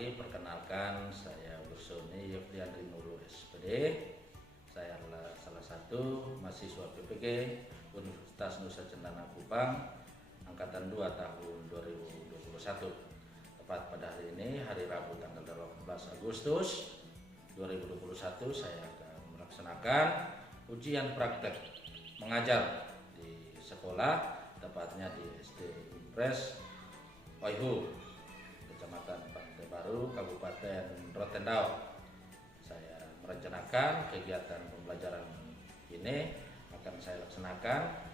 pagi, perkenalkan saya Bursoni Yofriandri Nurul SPD. Saya adalah salah satu mahasiswa PPG Universitas Nusa Cendana Kupang Angkatan 2 tahun 2021. Tepat pada hari ini, hari Rabu tanggal 18 Agustus 2021, saya akan melaksanakan ujian praktek mengajar di sekolah, tepatnya di SD Impres Oihu, Kecamatan Pantai Baru, Kabupaten Rotendao. Saya merencanakan kegiatan pembelajaran ini akan saya laksanakan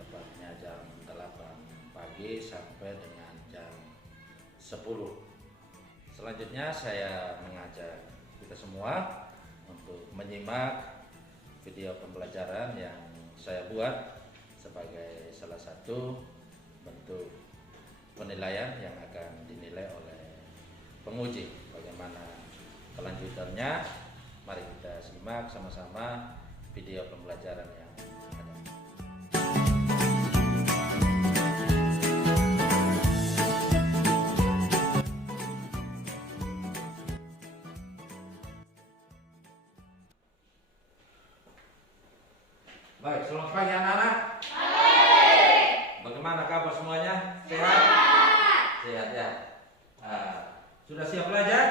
tepatnya jam 8 pagi sampai dengan jam 10. Selanjutnya saya mengajak kita semua untuk menyimak video pembelajaran yang saya buat sebagai salah satu bentuk penilaian yang akan dinilai oleh penguji. Bagaimana kelanjutannya? Mari kita simak sama-sama video pembelajaran yang ada. Baik, selamat pagi anak-anak. Bagaimana kabar semuanya? Sehat? Sehat ya. Sudah siap belajar?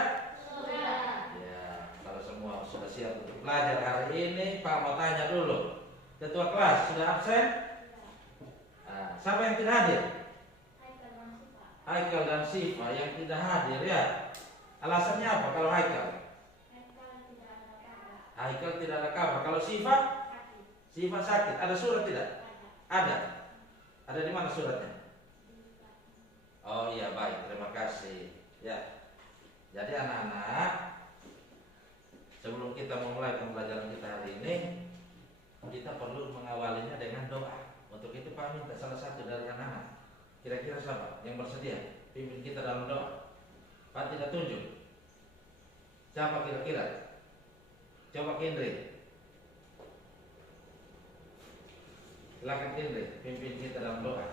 Sudah. Ya, kalau semua sudah siap untuk belajar hari ini, Pak mau tanya dulu. Ketua kelas sudah absen? Siapa yang tidak hadir? Haikal dan Siva yang tidak hadir ya. Alasannya apa kalau Haikal? Haikal tidak ada kabar. Kalau Siva? Siva sakit. Ada surat tidak? Ada. Ada di mana suratnya? Oh iya, baik, terima kasih. Ya. Jadi anak-anak, sebelum kita memulai pembelajaran kita hari ini, kita perlu mengawalinya dengan doa. Untuk itu Pak minta salah satu dari anak-anak. Kira-kira siapa yang bersedia pimpin kita dalam doa? Pak tidak tunjuk. Siapa kira-kira? Coba Kendri. Silakan Kendri, pimpin kita dalam doa.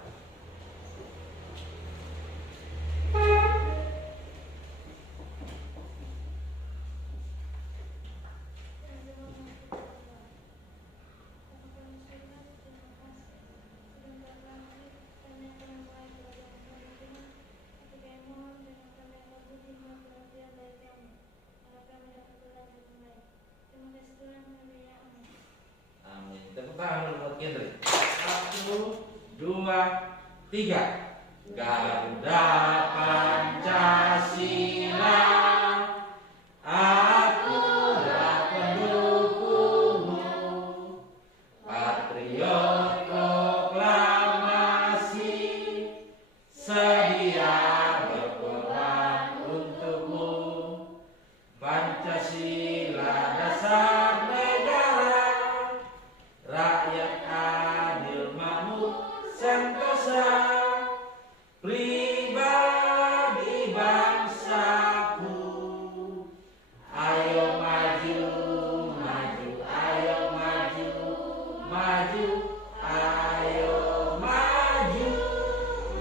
Amin. Tepuk tangan buat Kendri. 1, 2, 3. Garuda Pancasila, akulah pendukungmu, patriot proklamasi, sedia berperang untukmu. Pancasila dasar negara, rakyat adil makmur sentosa, pribadi bangsaku. Ayo maju, maju, ayo maju, maju, ayo maju,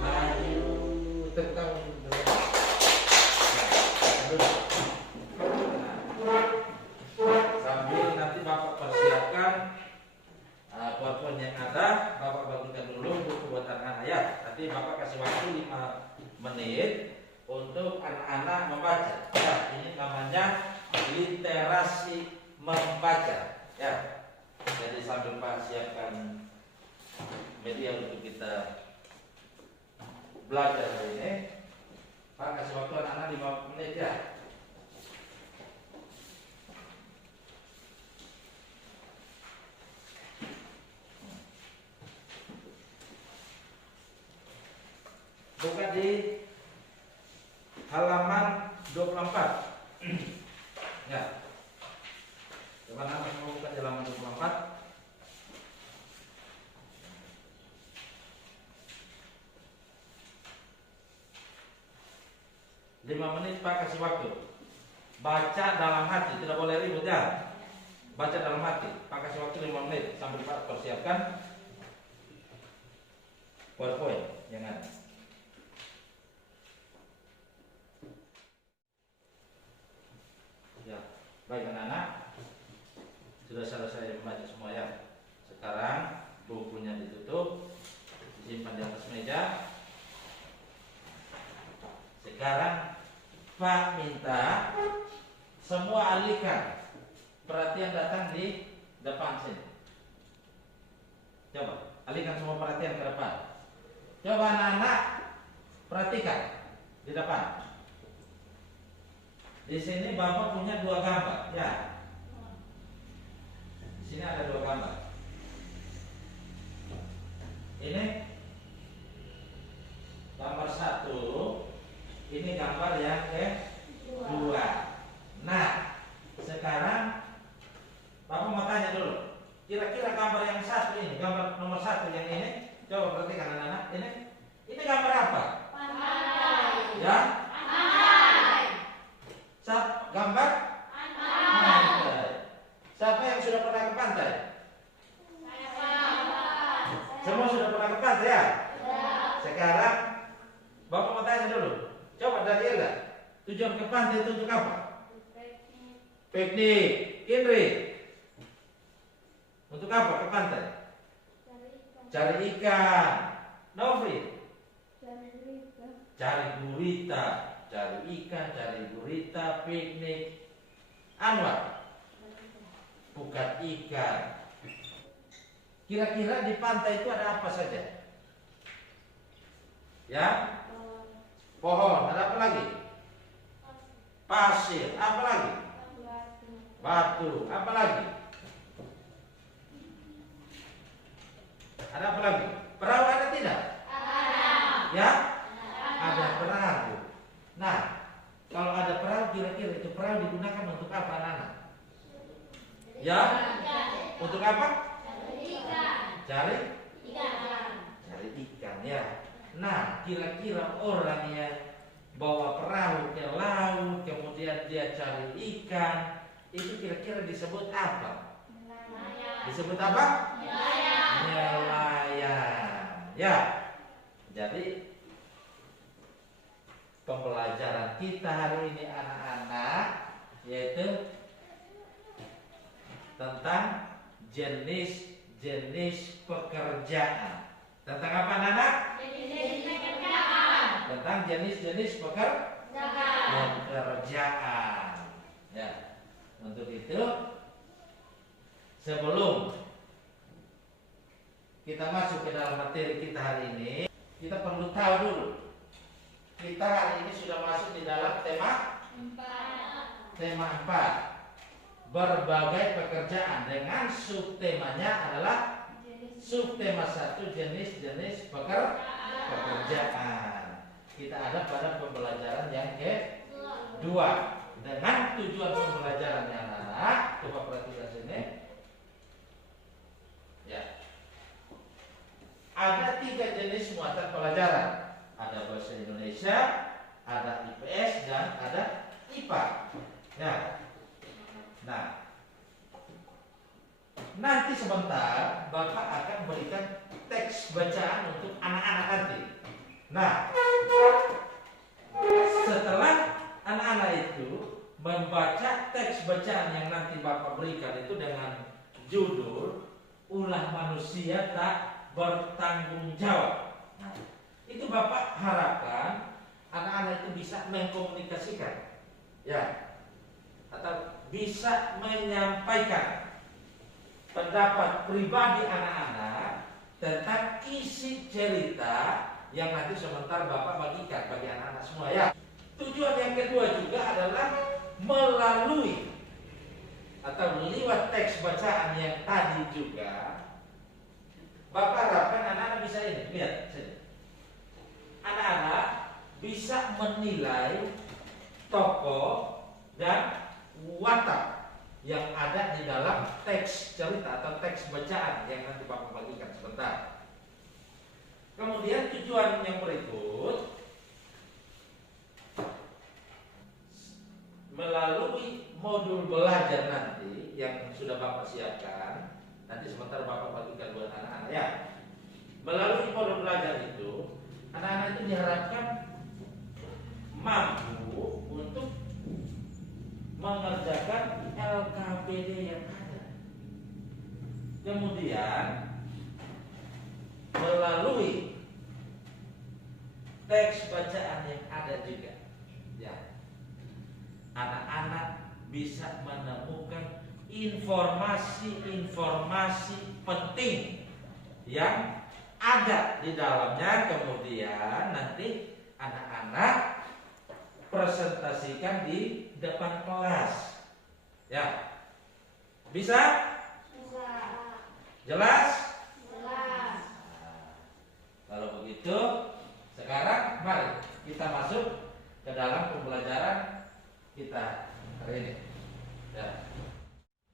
maju. Tentang sambil nanti Bapak persiapkan PowerPoint yang ada, Bapak bagikan dulu buku buat anak-anak ya. Nanti Bapak kasih waktu 5 menit untuk anak-anak membaca. Ya, ini namanya literasi membaca. Ya. Jadi sambil Pak siapkan media untuk kita belajar hari ini, Pak kasih waktu anak-anak 5 menit ya. Buka di halaman 24. Ya. Coba anak mau buka di halaman 24. Lima menit Pak kasih waktu. Baca dalam hati, tidak boleh ribut ya. Baca dalam hati. Pak kasih waktu 5 menit sambil Pak persiapkan PowerPoint yang ada. Baik anak-anak, sudah selesai membaca semua ya. Sekarang bukunya ditutup, disimpan di atas meja. Sekarang Pak minta semua alihkan perhatian datang di depan sini. Coba alihkan semua perhatian ke depan. Coba anak-anak perhatikan di depan. Di sini Bapak punya 2 gambar, ya. Di sini ada 2 gambar. Ini gambar 1, ini gambar yang kedua. Nah, sekarang Bapak mau tanya dulu. Kira-kira gambar yang 1 ini, gambar nomor 1 yang ini, coba perhatikan anak-anak. Ini gambar apa? Pantai. Ya? Pantai. Gambar? Pantai. Siapa yang sudah pernah ke pantai? Semua sudah pernah ke pantai ya? Sekarang Bapak mau tanya dulu. Coba dari Ella, tujuan ke pantai itu untuk apa? Piknik. Indri, untuk apa ke pantai? Cari ikan. Novi, cari gurita. Cari ikan, cari gurita, piknik. Anwar, pukat ikan. Kira-kira di pantai itu ada apa saja? Ya? Pohon. Ada apa lagi? Pasir. Apa lagi? Batu. Apa lagi? Ada apa lagi? Perahu ada tidak? Ya? Ada perahu. Nah, kalau ada perahu, kira-kira itu perahu digunakan untuk apa anak-anak? Ya? Untuk apa? Cari ikan ya. Nah, kira-kira orang yang bawa perahu ke laut, kemudian dia cari ikan, itu kira-kira disebut apa? Disebut apa? Nelayan. Ya. Jadi pembelajaran kita hari ini anak-anak yaitu tentang jenis-jenis pekerjaan. Tentang apa anak-anak? Tentang jenis-jenis pekerjaan. Ya. Untuk itu sebelum kita masuk ke dalam materi kita hari ini, kita perlu tahu dulu. Kita hari ini sudah masuk di dalam tema 4. Berbagai pekerjaan dengan subtemanya adalah subtema 1 jenis-jenis pekerjaan. Kita ada pada pembelajaran yang kedua. Dengan tujuan pembelajarannya anak-anak, coba perhatikan sini. Ya. Ada 3 jenis muatan pelajaran. Ada bahasa Indonesia, ada IPS dan ada IPA. Ya. Nah, nanti sebentar Bapak akan berikan teks bacaan untuk anak-anak nanti. Nah, setelah anak-anak itu membaca teks bacaan yang nanti Bapak berikan itu dengan judul Ulah Manusia Tak Bertanggung Jawab. Nah, itu Bapak harapkan anak-anak itu bisa mengkomunikasikan, ya, atau bisa menyampaikan pendapat pribadi anak-anak tentang isi cerita yang nanti sebentar Bapak bagikan bagi anak-anak semua ya. Tujuan yang kedua juga adalah melalui atau lewat teks bacaan yang tadi juga Bapak harapkan anak-anak bisa ini, lihat sini. Anak-anak bisa menilai tokoh dan watak yang ada di dalam teks cerita atau teks bacaan yang nanti Bapak bagikan sebentar. Kemudian tujuan yang berikut, melalui modul belajar nanti yang sudah Bapak siapkan, nanti sebentar Bapak bagikan buat anak-anak ya. Melalui modul belajar itu, anak-anak itu diharapkan mampu untuk mengerjakan APD yang ada. Kemudian melalui teks bacaan yang ada juga, ya, anak-anak bisa menemukan informasi-informasi penting yang ada di dalamnya. Kemudian nanti anak-anak presentasikan di depan kelas, ya. Bisa? Bisa. Jelas? Jelas. Nah, kalau begitu sekarang mari kita masuk ke dalam pembelajaran kita hari ini, ya.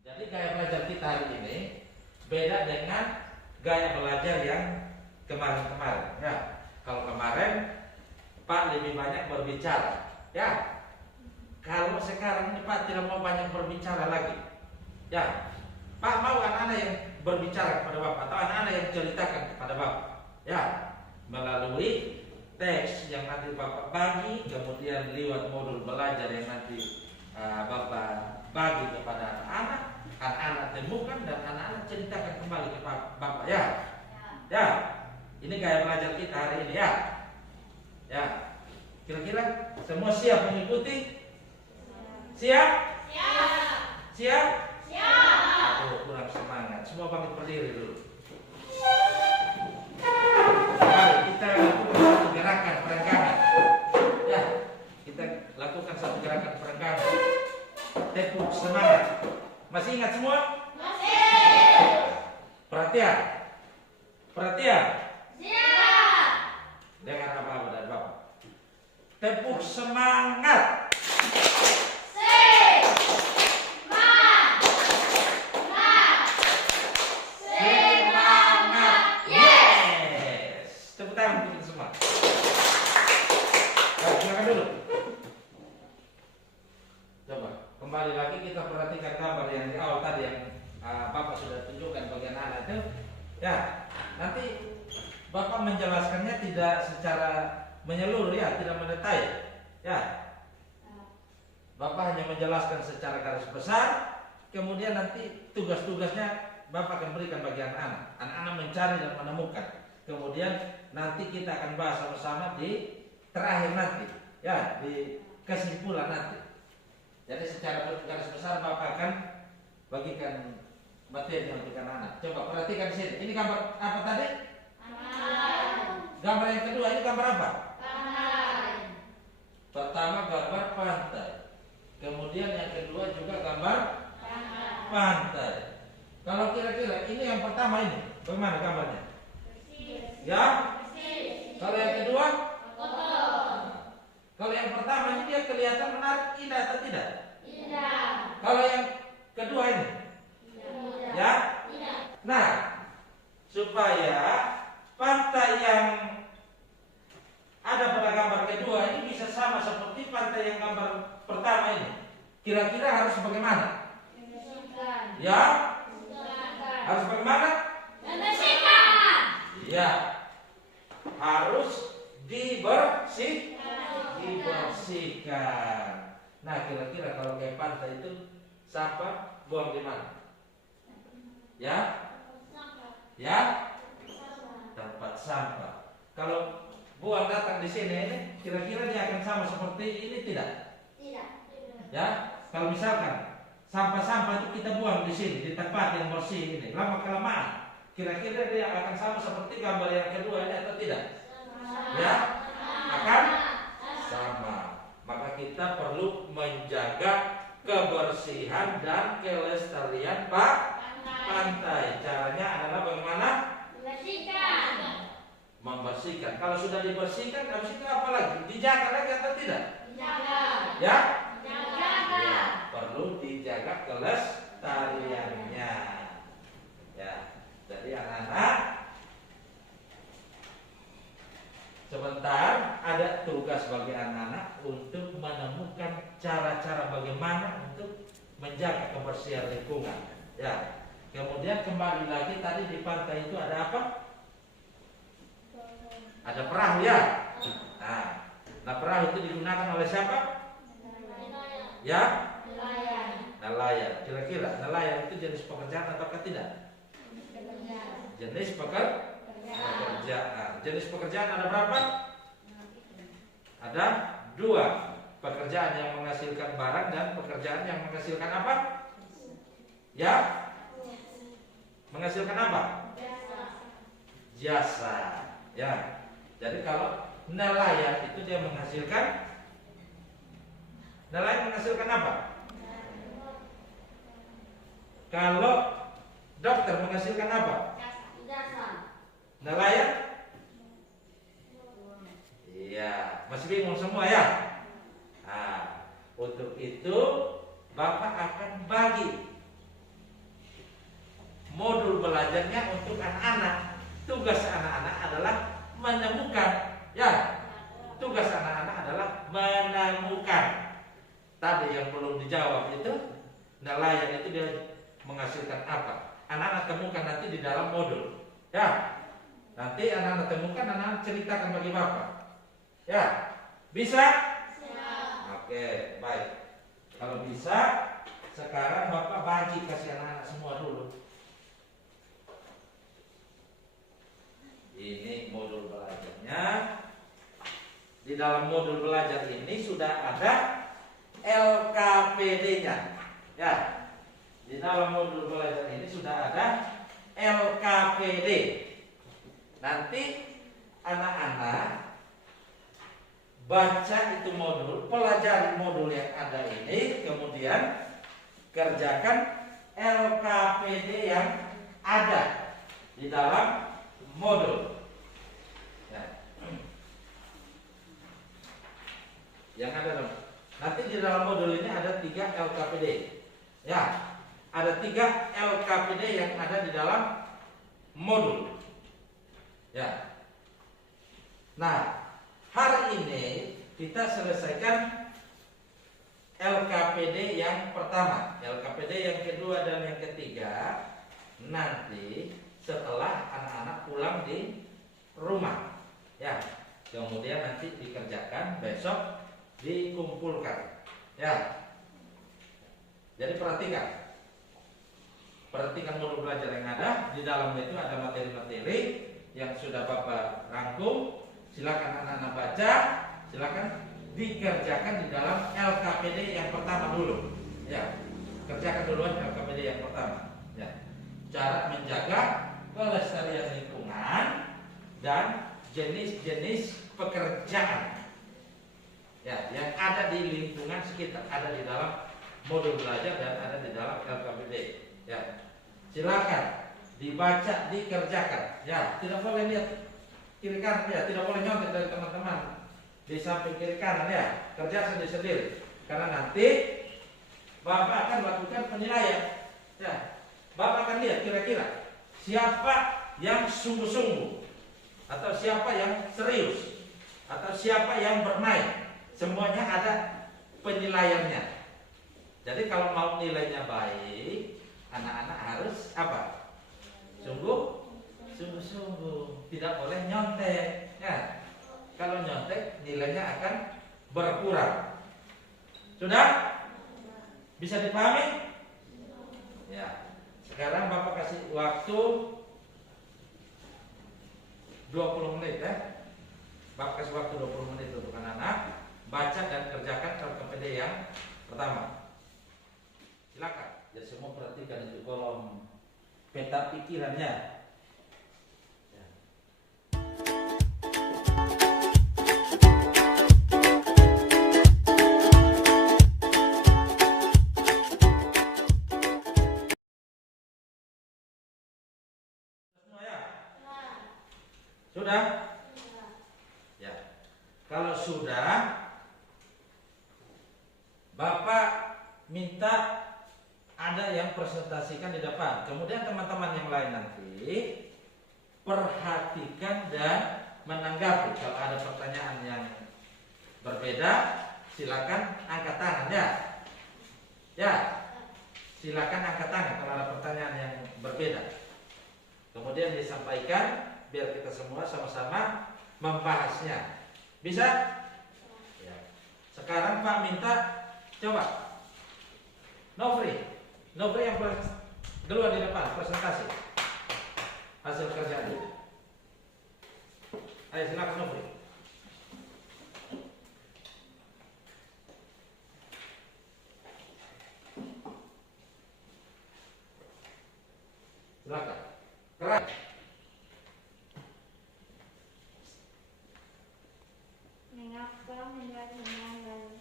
Jadi gaya belajar kita hari ini beda dengan gaya belajar yang kemarin-kemarin, ya. Kalau kemarin Pak lebih banyak berbicara, ya. Kalau sekarang ini Pak tidak mau banyak berbicara lagi, ya. Pak mau anak-anak yang berbicara kepada Bapak atau anak-anak yang ceritakan kepada Bapak, ya, melalui teks yang nanti Bapak bagi, kemudian lewat modul belajar yang nanti Bapak bagi kepada anak-anak temukan dan anak-anak ceritakan kembali ke Bapak, ya. Ya, ini gaya belajar kita hari ini, ya. Ya, kira-kira semua siap mengikuti? Siap? Siap. Siap? Siap. Aduh, kurang semangat. Semua bangkit berdiri dulu. Mari kita lakukan satu gerakan perenggangan. Ya, kita lakukan satu gerakan perenggangan. Tepuk semangat. Masih ingat semua? Masih. Perhatian. Perhatian. Siap. Dengar apa-apa dari Bapak. Tepuk semangat. Semangat. Yes. Tepuk tangan untuk kita semua. Baik, silakan dulu. Coba kembali lagi kita perhatikan gambar yang di awal tadi yang Bapak sudah tunjukkan bagian anak itu. Ya, nanti Bapak menjelaskannya tidak secara menyeluruh, ya, tidak mendetail. Ya, Bapak hanya menjelaskan secara garis besar. Kemudian nanti tugas-tugasnya Bapak akan berikan bagi anak-anak. Anak-anak mencari dan menemukan. Kemudian nanti kita akan bahas sama-sama di terakhir nanti, ya, di kesimpulan nanti. Jadi secara garis besar Bapak akan bagikan materi untuk anak-anak. Coba perhatikan sini. Ini gambar apa tadi? Gambar yang kedua ini gambar apa? Pantai. Pertama gambar pantai. Kemudian yang kedua juga gambar Pantai. pantai. Kalau kira-kira ini yang pertama ini, bagaimana gambarnya? Bersih. Ya? Bersih. Kalau yang kedua? Kotor. Kalau yang pertama ini dia kelihatan menarik, indah atau tidak? Indah. Kalau yang kedua ini? Indah. Ya? Indah. Nah, supaya pantai yang ada pada gambar kedua ini bisa sama seperti pantai yang gambar pertama ini. Kira-kira harus bagaimana? Membersihkan. Ya? Membersihkan. Harus bagaimana? Membersihkan. Ya. Harus dibersihkan. Nah, kira-kira kalau kayak pantai itu sampah buang di mana? Ya? Ya? Tempat sampah. Kalau buang datang di sini ini, kira-kira dia akan sama seperti ini tidak? Tidak. Ya? Kalau misalkan sampah-sampah itu kita buang di sini di tempat yang bersih ini, lama kelamaan, kira-kira dia akan sama seperti gambar yang kedua ini atau tidak? Ya? Akan sama. Maka kita perlu menjaga kebersihan dan kelestarian pantai. Caranya adalah bagaimana? Membersihkan. Membersihkan. Kalau sudah dibersihkan, habis itu apa lagi? Dijaga lagi atau tidak? Jaga. Ya? Jaga. Ya, perlu dijaga kelestariannya. Ya. Jadi anak-anak, sebentar ada tugas bagi anak-anak untuk menemukan cara-cara bagaimana untuk menjaga kebersihan lingkungan. Ya. Kemudian kembali lagi tadi di pantai itu ada apa? Ada perahu, ya. Nah, perahu itu digunakan oleh siapa? Ya. Nelayan. Nah, nelayan. Kira-kira nelayan itu jenis pekerjaan ataukah tidak? Jenis pekerjaan. Jenis pekerjaan ada berapa? Ada 2. Pekerjaan yang menghasilkan barang dan pekerjaan yang menghasilkan apa? Ya, menghasilkan apa? Jasa. Ya. Jadi kalau nelayan itu dia menghasilkan apa? Kalau dokter menghasilkan apa? Nelayan? Iya, masih bingung semua ya? Nah, untuk itu Bapak akan bagi modul belajarnya untuk anak-anak. Tugas anak-anak adalah menemukan, ya. Tugas anak-anak adalah menemukan. Tadi yang belum dijawab itu, nelayan itu dia menghasilkan apa? Anak-anak temukan nanti di dalam modul, ya. Nanti anak-anak temukan, anak-anak ceritakan bagi Bapak, ya. Bisa? Oke, baik. Kalau bisa, sekarang Bapak bagi kasih anak-anak semua dulu. Ini modul belajarnya. Di dalam modul belajar ini sudah ada LKPD-nya. Ya. Di dalam modul belajar ini sudah ada LKPD. Nanti anak-anak baca itu modul, pelajari modul yang ada ini, kemudian kerjakan LKPD yang ada di dalam modul. Ya. Yang ada dong. Nanti di dalam modul ini ada 3 LKPD. Ya, ada 3 LKPD yang ada di dalam modul. Ya. Nah, hari ini kita selesaikan LKPD yang pertama, LKPD yang kedua dan yang ketiga nanti setelah anak-anak pulang di rumah. Ya. Kemudian nanti dikerjakan, besok dikumpulkan. Ya. Jadi perhatikan modul belajar yang ada. Di dalamnya itu ada materi-materi yang sudah Bapak rangkum. Silakan anak-anak baca, silakan dikerjakan di dalam LKPD yang pertama dulu. Ya, kerjakan duluan LKPD yang pertama. Ya, cara menjaga kelestarian lingkungan dan jenis-jenis pekerjaan. Ya, yang ada di lingkungan sekitar, ada di dalam modul belajar dan ada di dalam LKPD. Ya, silakan dibaca, dikerjakan. Ya, tidak boleh lihat kiri kanan, ya, tidak boleh nyontek dari teman-teman di samping kiri kanan, ya, kerja sendiri-sendiri. Karena nanti Bapak akan lakukan penilaian. Ya, Bapak akan lihat kira-kira siapa yang sungguh-sungguh, atau siapa yang serius, atau siapa yang bermain. Semuanya ada penilaiannya. Jadi kalau mau nilainya baik, anak-anak harus apa? Sungguh-sungguh, tidak boleh nyontek. Ya. Kalau nyontek nilainya akan berkurang. Sudah? Bisa dipahami? Ya. Sekarang Bapak kasih waktu 20 menit ya. Bapak kasih waktu 20 menit untuk anak-anak baca dan kerjakan LKPD yang pertama. Silakan. Jadi semua perhatikan itu kolom peta pikirannya. Ya. Semua ya? Sudah? Ya. Kalau sudah, Bapak minta ada yang presentasikan di depan. Kemudian teman-teman yang lain nanti perhatikan dan menanggapi. Kalau ada pertanyaan yang berbeda, silakan angkat tangan ya. Ya, silakan angkat tangan kalau ada pertanyaan yang berbeda. Kemudian disampaikan biar kita semua sama-sama membahasnya. Bisa? Ya. Sekarang Pak minta coba Nofri yang keluar di depan presentasi hasil kerjaan. Ayo silakan Nofri. Silakan. Keras. Mengapa menjadi dan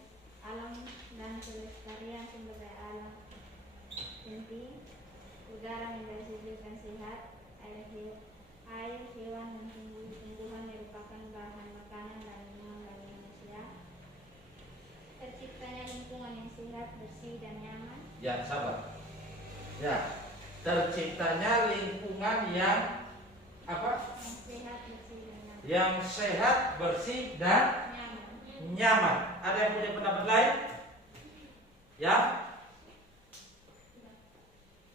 alam dan kelestarian sumber daya alam penting? Udara menjadi sejuk dan sehat, air, hewan dan tumbuhan merupakan bahan makanan dan minuman bagi manusia. Terciptanya lingkungan yang sehat, bersih dan nyaman. Ya, sabar. Ya, terciptanya lingkungan yang apa? Yang sehat, bersih dan nyaman. Ada yang punya pendapat lain? Ya?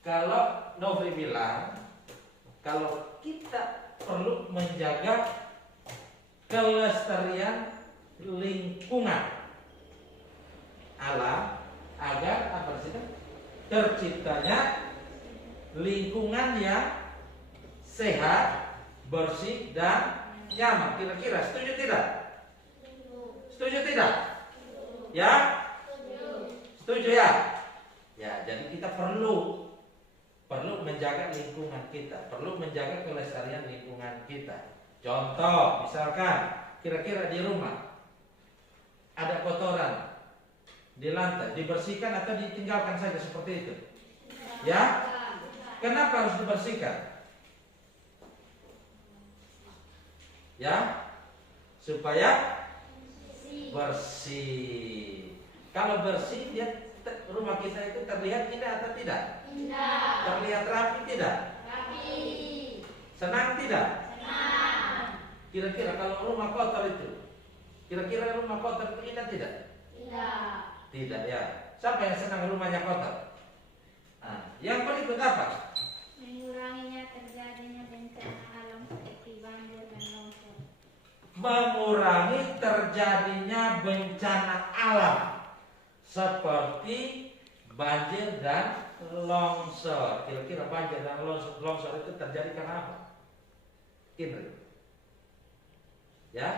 Kalau Nofri bilang, kalau kita perlu menjaga kelestarian lingkungan alam agar apa sih? Terciptanya lingkungan yang sehat, bersih dan nyaman. Kira-kira setuju tidak? Setuju tidak? Ya? Setuju ya? Ya, jadi kita perlu menjaga lingkungan kita, perlu menjaga kelestarian lingkungan kita. Contoh, misalkan kira-kira di rumah ada kotoran di lantai, dibersihkan atau ditinggalkan saja seperti itu? Ya? Kenapa harus dibersihkan? Ya? Supaya bersih. Kalau bersih, rumah kita itu terlihat indah atau tidak? Indah. Terlihat rapi tidak? Rapi. Senang tidak? Senang. Kira-kira kalau rumah kotor itu, kira-kira rumah kotor itu indah tidak? Tidak. Tidak ya. Siapa yang senang rumahnya kotor? Nah, yang berikut apa? Menguranginya terjadinya bencana alam seperti banjir dan longsor. Mengurangi terjadinya bencana alam seperti banjir dan longsor. Kira-kira banjir dan longsor itu terjadi karena apa? Kira-kira. Ya,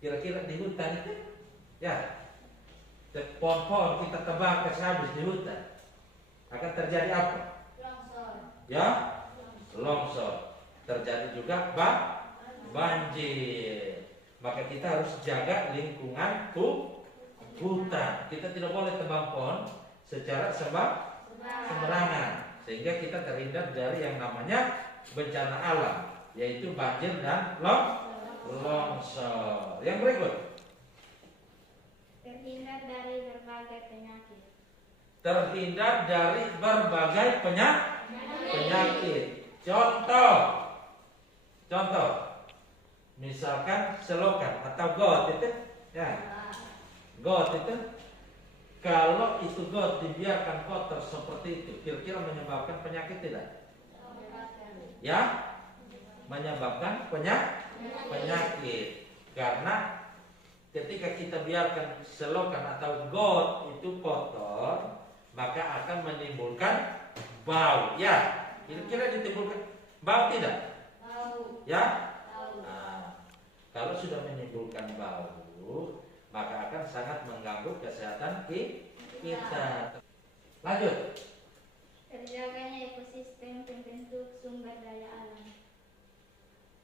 kira-kira di hutan itu, ya, pohon-pohon kita tebang habis di hutan, akan terjadi apa? Longsor. Ya, longsor. Terjadi juga banjir. Maka kita harus jaga lingkungan hutan. Kita tidak boleh tebang pohon secara sembarangan, sehingga kita terhindar dari yang namanya bencana alam, yaitu banjir dan longsor. Yang berikut, Terhindar dari berbagai penyakit. terhindar dari berbagai penyakit. Contoh, misalkan selokan atau got itu, ya, got itu, kalau itu got dibiarkan kotor seperti itu, kira-kira menyebabkan penyakit tidak? Ya, menyebabkan penyakit. Karena ketika kita biarkan selokan atau got itu kotor, maka akan menimbulkan bau. Ya, kira-kira ditimbulkan bau tidak? Bau. Ya. Nah, kalau sudah menimbulkan bau, maka akan sangat mengganggu kesehatan kita. Lanjut. Terjaganya ekosistem pembentuk sumber daya alam.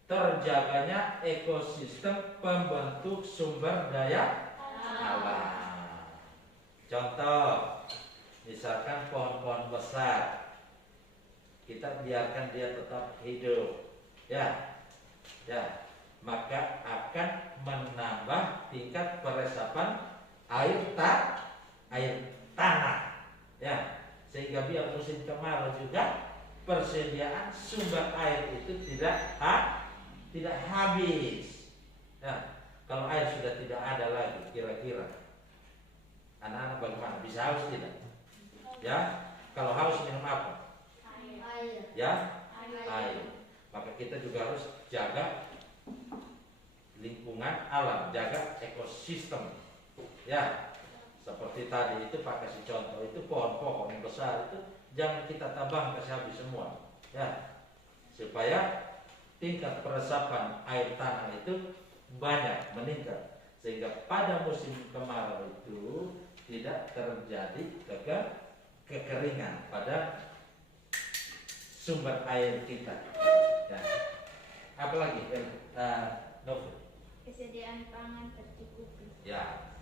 Terjaganya ekosistem pembentuk sumber daya alam. Contoh, misalkan pohon-pohon besar, kita biarkan dia tetap hidup, ya, maka akan menambah tingkat peresapan air tanah, ya, sehingga biar musim kemarau juga persediaan sumber air itu tidak habis. Nah, kalau air sudah tidak ada lagi, kira-kira anak-anak bagaimana? Bisa haus tidak? Ya, kalau haus minum apa? Air. Ya, air. Maka kita juga harus jaga lingkungan alam, jaga ekosistem. Ya, Seperti tadi itu Pak kasih contoh, itu pohon-pohon yang besar itu jangan kita tabang kasih habis semua, ya, supaya tingkat peresapan air tanah itu banyak meningkat, sehingga pada musim kemarau itu tidak terjadi kekeringan pada sumber air kita. Ya. Apalagi Novel? Kesediaan pangan tercukupi. Ya.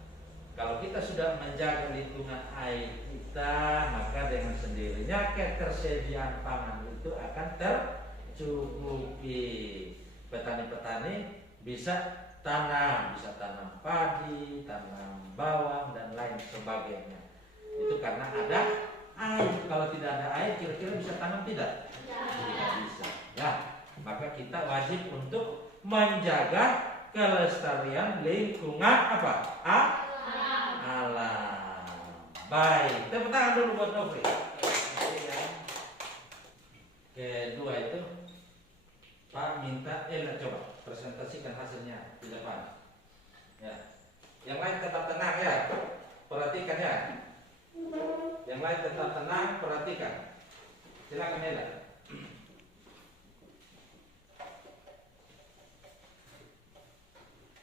Kalau kita sudah menjaga lingkungan air kita, maka dengan sendirinya ketersediaan pangan itu akan tercukupi. Petani-petani bisa tanam padi, tanam bawang dan lain sebagainya. Itu karena ada air. Kalau tidak ada air, kira-kira bisa tanam tidak? Tidak bisa. Ya, maka kita wajib untuk menjaga kelestarian lingkungan apa? Alam. Baik, tepuk tangan dulu buat Nofri. Kedua itu Pak minta coba presentasikan hasilnya di depan. Ya. Yang lain tetap tenang ya. Perhatikan ya. Yang lain tetap tenang, perhatikan. Silakan Ella.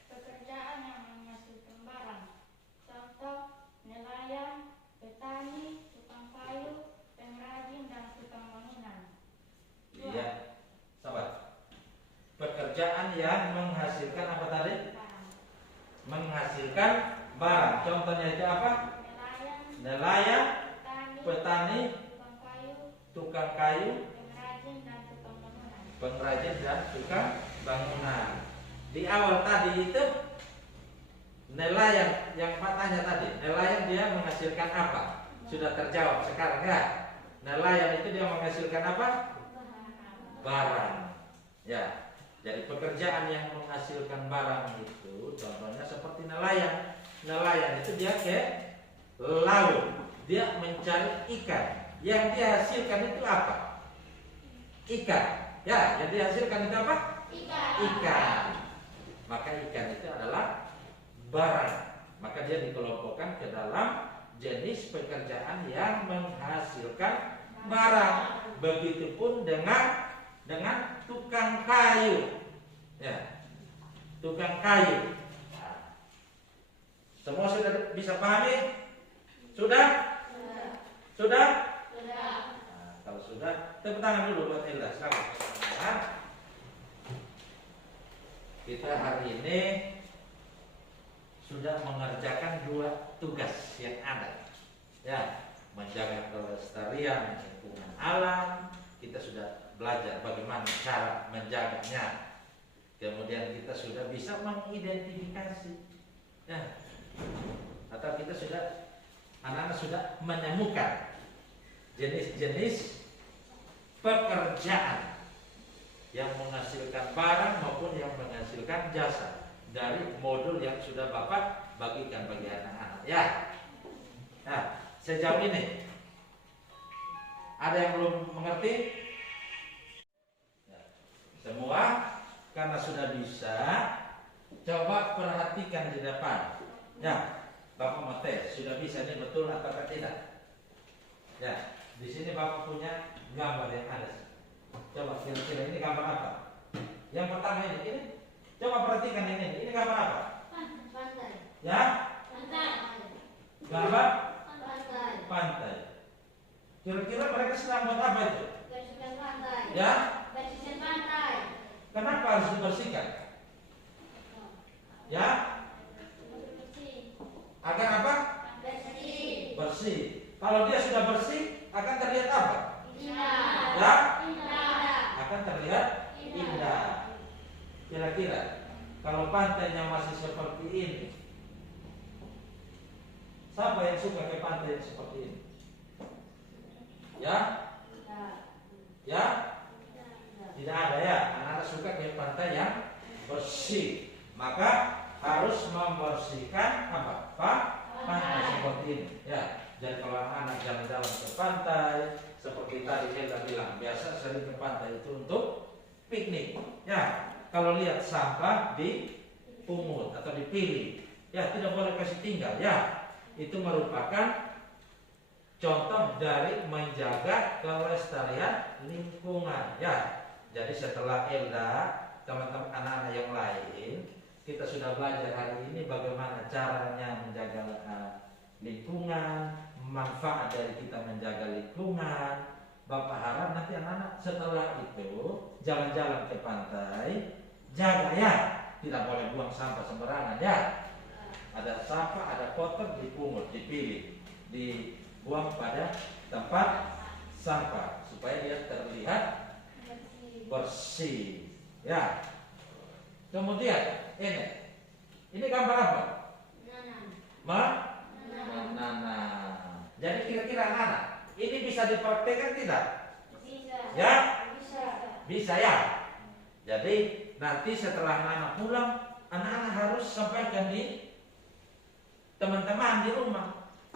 Pekerjaan yang menghasilkan barang. Contoh, nelayan, petani, tukang kayu, pengrajin, dan tukang bangunan. Iya. Sabar. Pekerjaan yang menghasilkan apa tadi? Barang. Menghasilkan barang. Contohnya itu apa? Nelayan, petani, tukang kayu, pengrajin dan tukang bangunan. Di awal tadi itu nelayan yang Pak tanya tadi, nelayan dia menghasilkan apa? Sudah terjawab sekarang ya. Nelayan itu dia menghasilkan apa? Barang. Ya. Jadi pekerjaan yang menghasilkan barang itu contohnya seperti nelayan. Nelayan itu dia ke laut, dia mencari ikan. Yang dihasilkan itu apa? Ikan. Ya, yang dihasilkan itu apa? Ikan. Maka ikan itu adalah barang. Maka dia dikelompokkan ke dalam jenis pekerjaan yang menghasilkan barang. Begitupun dengan tukang kayu. Ya. Tukang kayu. Semua sudah bisa pahami? Sudah? Sudah? Nah, kalau sudah, tepuk tangan dulu buat Hilda. Selamat. Kita hari ini sudah mengerjakan 2 tugas yang ada. Ya, menjaga kelestarian lingkungan alam. Kita sudah belajar bagaimana cara menjaganya. Kemudian kita sudah bisa mengidentifikasi. Ya. Atau kita anak-anak sudah menemukan jenis-jenis pekerjaan yang menghasilkan barang maupun yang menghasilkan jasa dari modul yang sudah Bapak bagikan bagi anak-anak. Ya. Nah, sejauh ini ada yang belum mengerti? Ya. Semua karena sudah bisa, coba perhatikan di depan. Ya, Bapak mau tes, sudah bisa ini betul atau tidak? Ya, di sini Bapak punya gambar yang ada. Coba kira-kira ini gambar apa? Yang pertama ini. Coba perhatikan ini. Ini gambar apa? Pantai. Ya? Pantai. Gambar? Pantai. Pantai. Kira-kira mereka sedang buat apa itu? Bersihkan pantai. Ya? Bersihkan pantai. Kenapa harus dibersihkan? Ya? Agar apa? Bersih. Bersih. Kalau dia sudah bersih, akan terlihat apa? Indah. Ya? Indah. Akan terlihat indah. Kira-kira kalau pantainya masih seperti ini, siapa yang suka ke pantai seperti ini? Ya? Ya? Tidak ada ya. Anak-anak suka ke pantai yang bersih. Maka harus membersihkan apa? Pantai seperti ini. Ya. Jadi kalau anak-anak jalan-jalan ke pantai, seperti tadi saya bilang, biasa sering ke pantai itu untuk piknik. Ya. Kalau lihat sampah dipungut atau dipilih, ya tidak boleh kasih tinggal. Ya. itu merupakan contoh dari menjaga kelestarian lingkungan ya. Jadi setelah Elda, teman-teman anak-anak yang lain, kita sudah belajar hari ini bagaimana caranya menjaga lingkungan, manfaat dari kita menjaga lingkungan. Bapak harap nanti anak-anak setelah itu jalan-jalan ke pantai, jaga ya, tidak boleh buang sampah sembarangan ya. Ada sampah, ada kotor, dipungut, dipilih, dibuang pada tempat sampah supaya dia terlihat bersih ya. Kemudian ini gambar apa? Menanam. Jadi kira-kira anak-anak ini bisa dipraktekkan tidak? Bisa. Ya? Bisa. Bisa ya. Jadi nanti setelah anak-anak pulang, anak-anak harus sampaikan di teman-teman di rumah.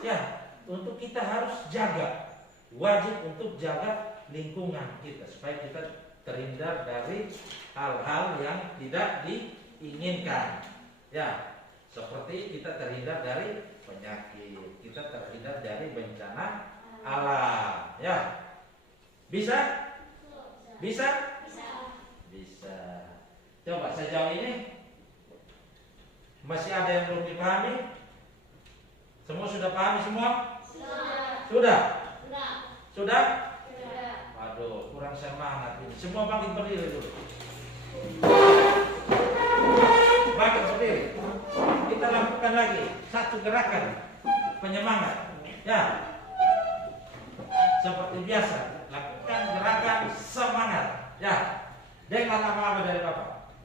Ya, untuk kita harus jaga, wajib untuk jaga lingkungan kita supaya kita terhindar dari hal-hal yang tidak diinginkan. Ya, seperti kita terhindar dari penyakit, kita terhindar dari bencana alam. Ya, bisa? Bisa? Bisa. Coba sejauh ini masih ada yang belum dipahami? Semua sudah pahami semua? Sudah? Sudah? Waduh, kurang semangat ini. Semua bangkit berdiri dulu. Bangkit berdiri. Kita lakukan lagi satu gerakan penyemangat. Ya. Seperti biasa, lakukan gerakan semangat. Ya. Dengan nama dari Bapak.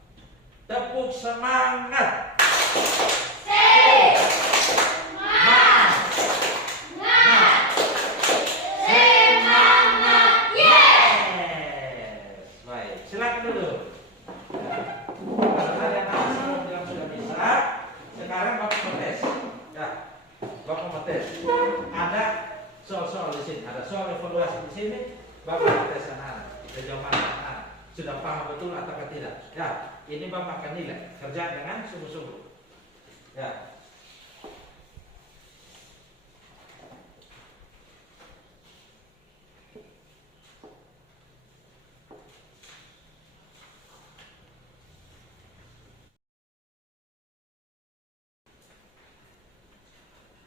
Tepuk semangat. Silakan dulu. Kalau ada yang bilang sudah bisa, sekarang Bapak tes. Ya, Bapak tes. Ada soal-soal di sini, ada soal evaluasi di sini. Bapak tes anak-anak. Sejauh mana anak sudah paham betul atau tidak? Ya, ini Bapak akan nilai. Kerja dengan sungguh-sungguh. Ya.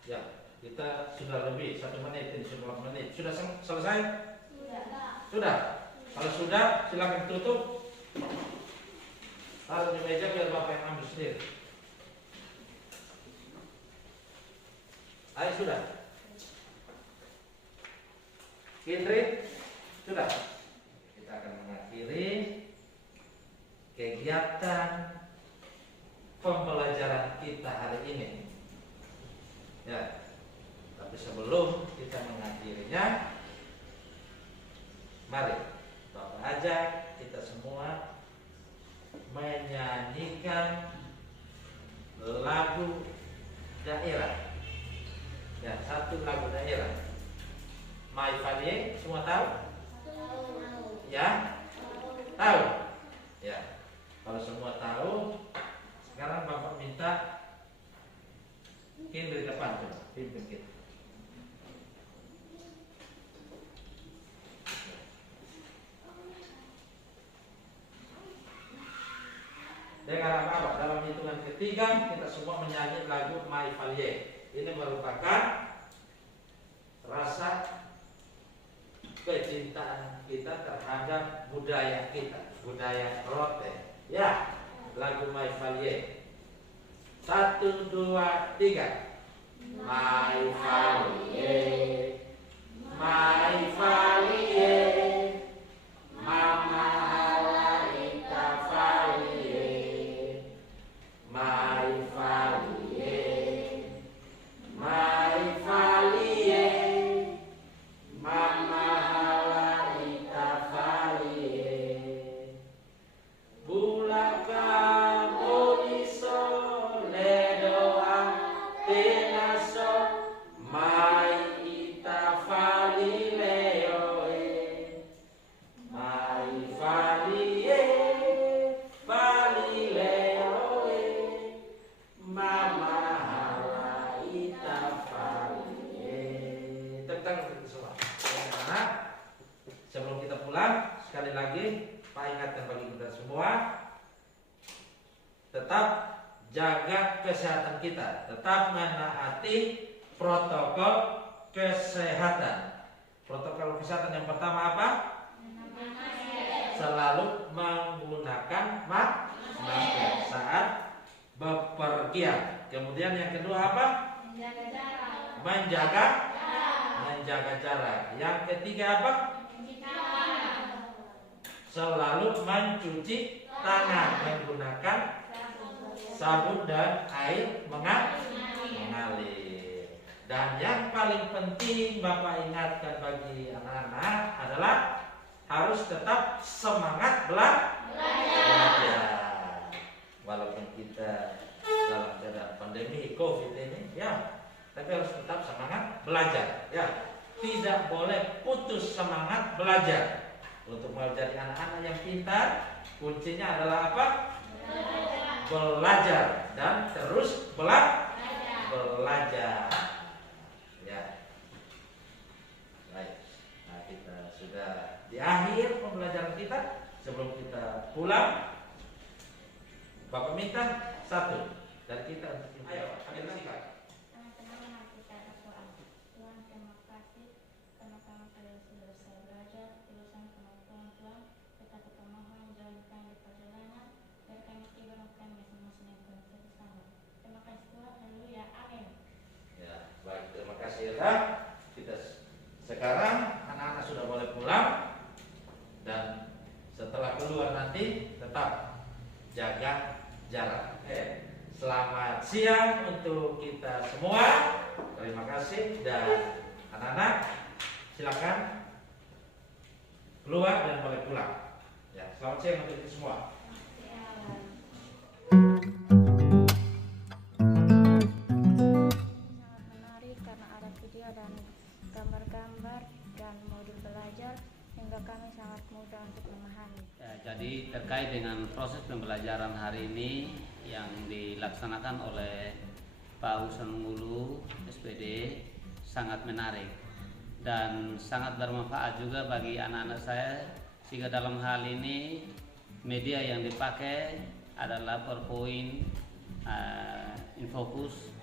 Ya, kita sudah lebih 1 menit ini, 10 menit. Sudah selesai? Sudah. Kalau sudah, silakan tutup. Taruh di meja biar Bapak yang ambil sendiri. Ayo sudah. Kindri, sudah. Kita akan mengakhiri kegiatan pembelajaran kita hari ini. Ya, tapi sebelum kita mengakhirinya, mari Bapak ajak kita semua menyanyikan lagu daerah. Ya, satu lagu daerah. My Valley, semua tahu? Ya? Tahu? Ya. Kalau semua tahu, sekarang Bapak minta Kindri depan tuh, pimpin kita. Dengan apa? Dalam hitungan ketiga kita semua menyanyi lagu My Valley. Ini merupakan rasa kecintaan kita terhadap budaya kita, budaya Rote. Ya, lagu My Valley. 1, 2, 3. My Valley, My Valley, Mama Ita Valley, My Valley, My Valley, Mama Ita Valley, Bulaka Moniso Ledoa Tenaso, My kita tetap menaati protokol kesehatan. Protokol kesehatan yang pertama apa? Selalu menggunakan masker saat bepergian. Kemudian yang kedua apa? Menjaga jarak. Yang ketiga apa? Selalu mencuci tangan menggunakan sabun dan air mengalir. Dan yang paling penting Bapak ingatkan bagi anak-anak adalah harus tetap semangat belajar. Walaupun kita dalam keadaan pandemi COVID ini, ya, tapi harus tetap semangat belajar. Ya, tidak boleh putus semangat belajar. Untuk menjadi anak-anak yang pintar, kuncinya adalah apa? Belajar dan terus belajar. Ya, baik. Nah, kita sudah di akhir pembelajaran kita. Sebelum kita pulang, Bapak minta satu dari kita. Ayo, ambil sikap. Teman-teman, kita berdoa. Tuhan, terima kasih karena kami telah selesai belajar jurusan kemampuan Tuhan. Kita mohon jalan kami di perjalanan, biar kami tiba kami masing-masing yang bersama. Terima kasih Tuhan, haleluya, amin. Ya, baik, terima kasih ya. Kita sekarang anak-anak sudah boleh pulang, dan setelah keluar nanti tetap jaga jarak. Selamat siang untuk kita semua. Terima kasih, dan anak-anak silakan keluar dan boleh pulang. Ya, selamat siang untuk kita semua. Sangat menarik karena ada video dan gambar-gambar dan modul belajar hingga kami sangat mudah untuk memahami. Ya, jadi terkait dengan proses pembelajaran hari ini yang dilaksanakan oleh Pak Husen Ngulu SPD sangat menarik dan sangat bermanfaat juga bagi anak-anak saya, sehingga dalam hal ini media yang dipakai adalah PowerPoint, Infocus,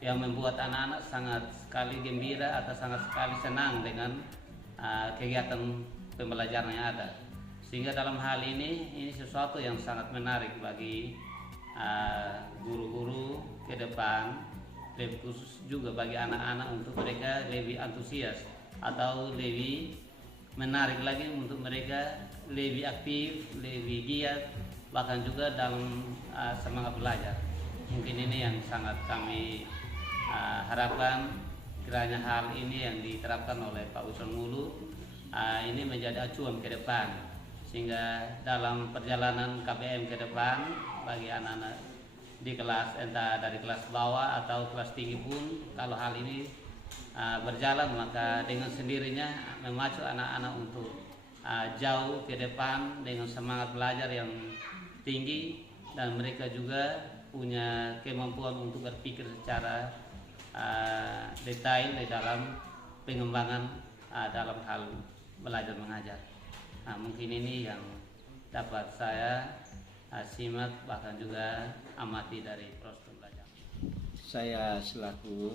yang membuat anak-anak sangat sekali gembira atau sangat sekali senang dengan kegiatan pembelajaran yang ada. Sehingga dalam hal ini sesuatu yang sangat menarik bagi guru-guru ke depan, lebih khusus juga bagi anak-anak untuk mereka lebih antusias atau lebih menarik lagi untuk mereka lebih aktif, lebih giat, bahkan juga dalam semangat belajar. Mungkin ini yang sangat kami harapkan, kiranya hal ini yang diterapkan oleh Pak Husen Ngulu ini menjadi acuan ke depan, sehingga dalam perjalanan KBM ke depan bagi anak-anak di kelas, entah dari kelas bawah atau kelas tinggi pun, kalau hal ini berjalan, maka dengan sendirinya memacu anak-anak untuk jauh ke depan dengan semangat belajar yang tinggi, dan mereka juga punya kemampuan untuk berpikir secara detail di dalam pengembangan dalam hal belajar mengajar. Nah, mungkin ini yang dapat saya simak, bahkan juga amati dari proses pembelajaran. Saya selaku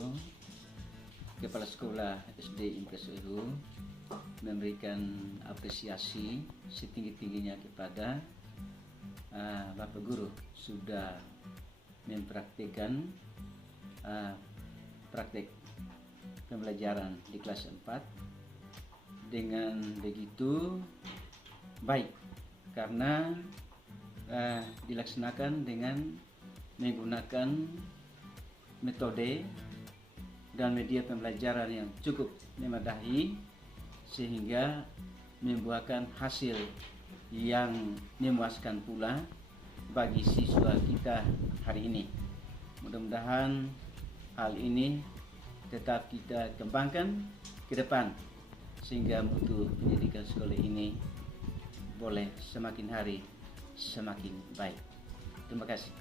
Kepala Sekolah SD Imkes Uhu memberikan apresiasi setinggi-tingginya kepada Bapak Guru sudah mempraktikkan praktek pembelajaran di kelas 4 dengan begitu baik, karena dilaksanakan dengan menggunakan metode dan media pembelajaran yang cukup memadai, sehingga membuahkan hasil yang memuaskan pula bagi siswa kita hari ini. Mudah-mudahan hal ini tetap kita kembangkan ke depan, sehingga mutu pendidikan sekolah ini boleh semakin hari semakin baik. Terima kasih.